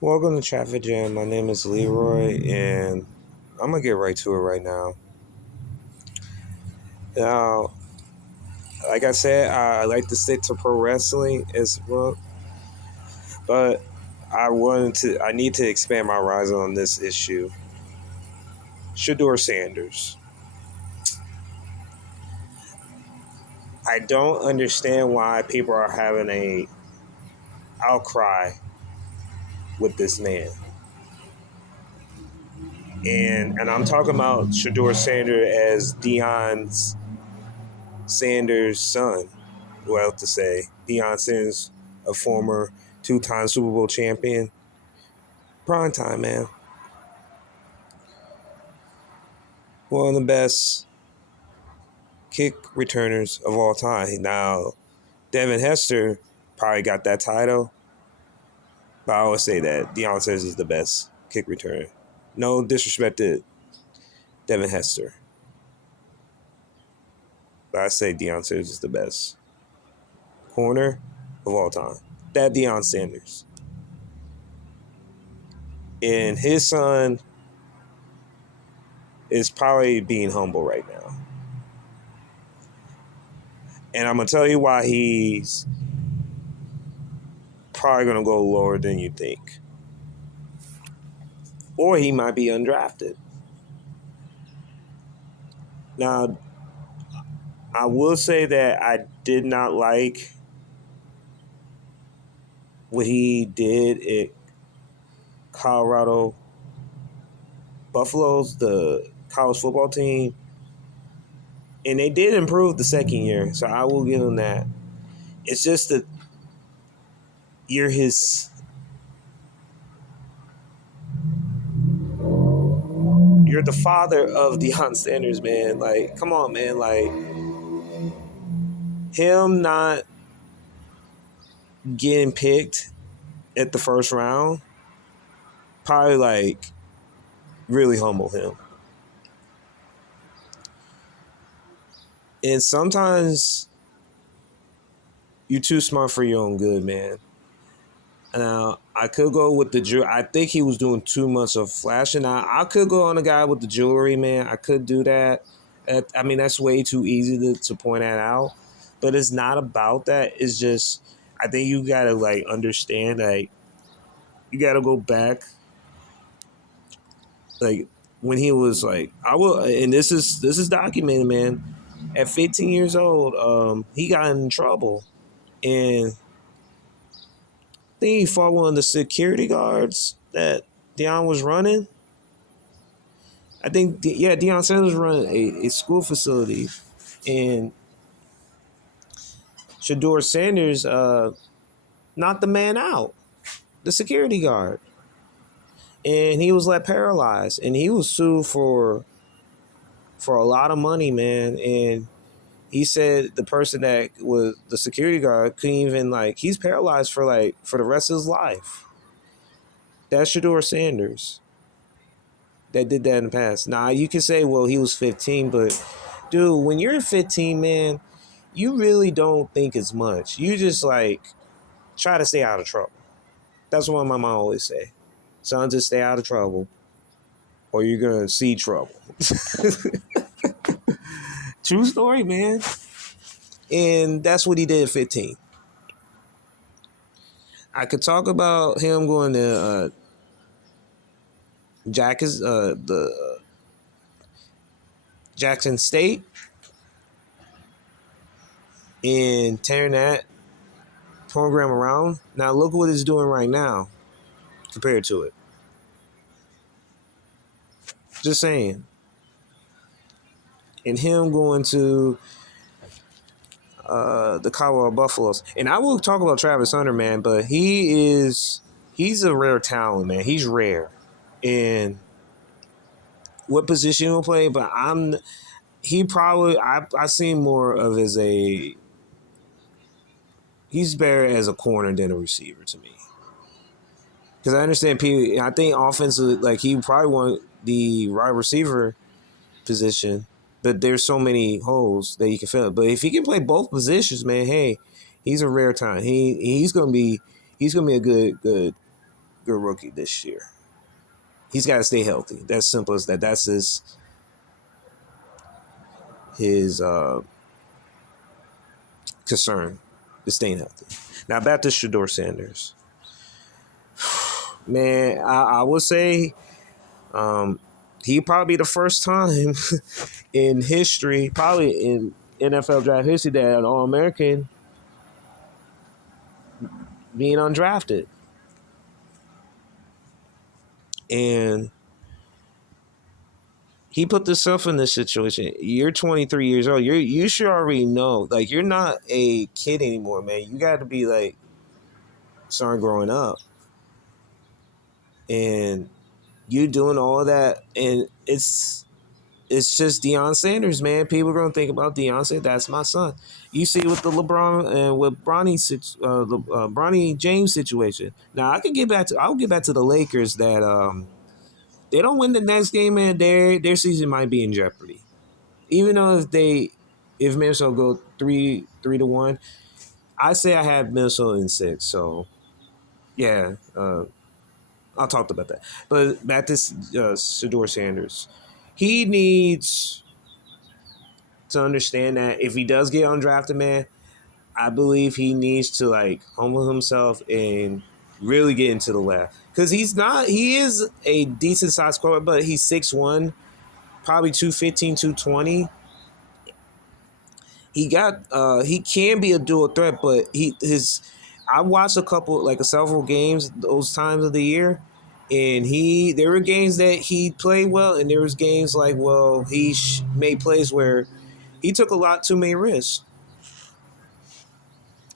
Welcome to Traffic Jam. My name is Leroy, and I'm gonna get right to it right now. Now, like I said, I like to stick to pro wrestling as well, but I need to expand my horizon on this issue. Shedeur Sanders. I don't understand why people are having a outcry with this man, and I'm talking about Shedeur Sanders as Sanders' son. What else to say? Deion Sanders, a former two-time Super Bowl champion. Prime time, man. One of the best kick returners of all time. Now, Devin Hester probably got that title, but I always say that Deion Sanders is the best kick returner. No disrespect to Devin Hester, but I say Deion Sanders is the best corner of all time. That Deion Sanders. And his son is probably being humble right now. And I'm going to tell you why he's probably going to go lower than you think. Or he might be undrafted. Now, I will say that I did not like what he did at Colorado Buffaloes, the college football team. And they did improve the second year, so I will give him that. It's just that you're his you're the father of Deion Sanders, man. Like, come on, man. Like, him not getting picked at the first round probably like really humble him. And sometimes you're too smart for your own good, man. Now, I could go with the jewelry. I think he was doing too much of flashing. I could go on the guy with the jewelry, man. I could do that. I mean, that's way too easy to point that out. But it's not about that. It's just, I think you got to, like, understand, like, you got to go back. Like, when he was, like, and this is documented, man. At 15 years old, he got in trouble. And I think he fought one of the security guards that Deion was running. I think, yeah, Deion Sanders was running a school facility. And Shedeur Sanders knocked the man out, the security guard. And he was left paralyzed. And he was sued for a lot of money, man. And he said the person that was the security guard couldn't even, like, he's paralyzed for the rest of his life. That's Shedeur Sanders that did that in the past. Now, you can say, well, he was 15, but dude, when you're 15, man, you really don't think as much. You just, like, try to stay out of trouble. That's what my mom always say. Son, just stay out of trouble or you're going to see trouble. True story, man. And that's what he did at 15. I could talk about him going to Jackson State and tearing that program around. Now look what it's doing right now compared to it. Just saying. And him going to the Colorado Buffaloes. And I will talk about Travis Hunter, man, but he's a rare talent, man. He's rare. And what position he'll play, but I see him more of as he's better as a corner than a receiver to me. Because I understand people, I think offensive, like, he probably want the wide receiver position, but there's so many holes that you can fill. But if he can play both positions, man, hey, he's a rare talent. He's gonna be a good good rookie this year. He's got to stay healthy. That's simple as that. That's his concern, is staying healthy. Now back to Shedeur Sanders. Man, I would say he probably the first time in history, probably in NFL draft history, that an All-American being undrafted. And he put himself in this situation. You're 23 years old. You should already know. Like, you're not a kid anymore, man. You got to be like starting growing up, and you doing all that, and it's just Deion Sanders, man. People are gonna think about Deion Sanders. That's my son. You see with the LeBron and with Bronny James situation. Now I'll get back to the Lakers that they don't win the next game, man. Their season might be in jeopardy. Even though if Minnesota go 3-1, I say I have Minnesota in 6. So yeah, I'll talk about that. But back to Shedeur Sanders, he needs to understand that if he does get undrafted, man, I believe he needs to like humble himself and really get into the lab. Because he is a decent sized scorer, but he's 6'1", probably 215, 220. He can be a dual threat, but I watched several games those times of the year, and there were games that he played well, and there was games he made plays where he took a lot too many risks.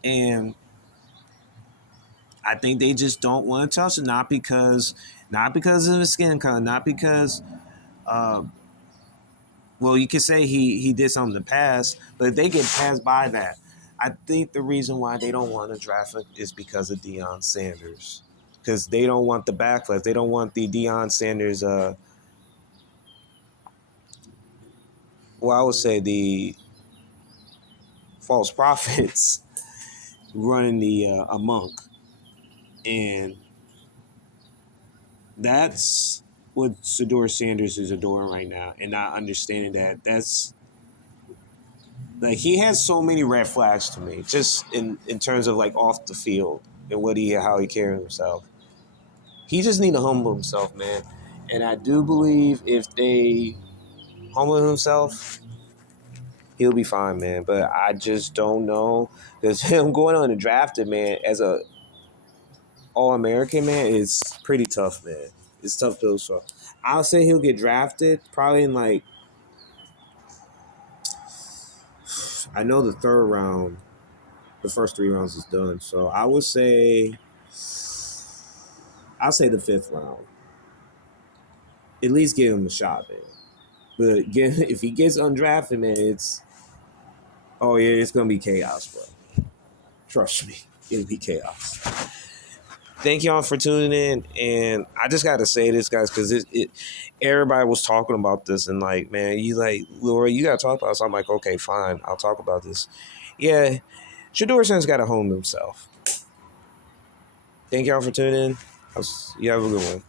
And I think they just don't want to touch it, not because of his skin color, not because uh, you could say he did something in the past, but if they get passed by that, I think the reason why they don't want to draft him is because of Deion Sanders. Because they don't want the backlash. They don't want the Deion Sanders, I would say the false prophets running the amok. And that's what Shedeur Sanders is adoring right now, and not understanding that's like he has so many red flags to me, just in terms of like off the field and how he carries himself. He just need to humble himself, man. And I do believe if they humble himself, he'll be fine, man. But I just don't know because him going on the drafted, man, as a All American, man, is pretty tough, man. It's tough to do so. I'll say he'll get drafted probably in like, I know the third round, the first 3 rounds is done. So I'll say the fifth round. At least give him a shot, man. But if he gets undrafted, man, it's gonna be chaos, bro. Trust me, it'll be chaos. Thank y'all for tuning in, and I just got to say this, guys, because everybody was talking about this, and like, man, you like, Laura, you got to talk about it. So I'm like, okay, fine, I'll talk about this. Yeah, Shedeur Sanders got to home himself. Thank y'all for tuning in. You have a good one.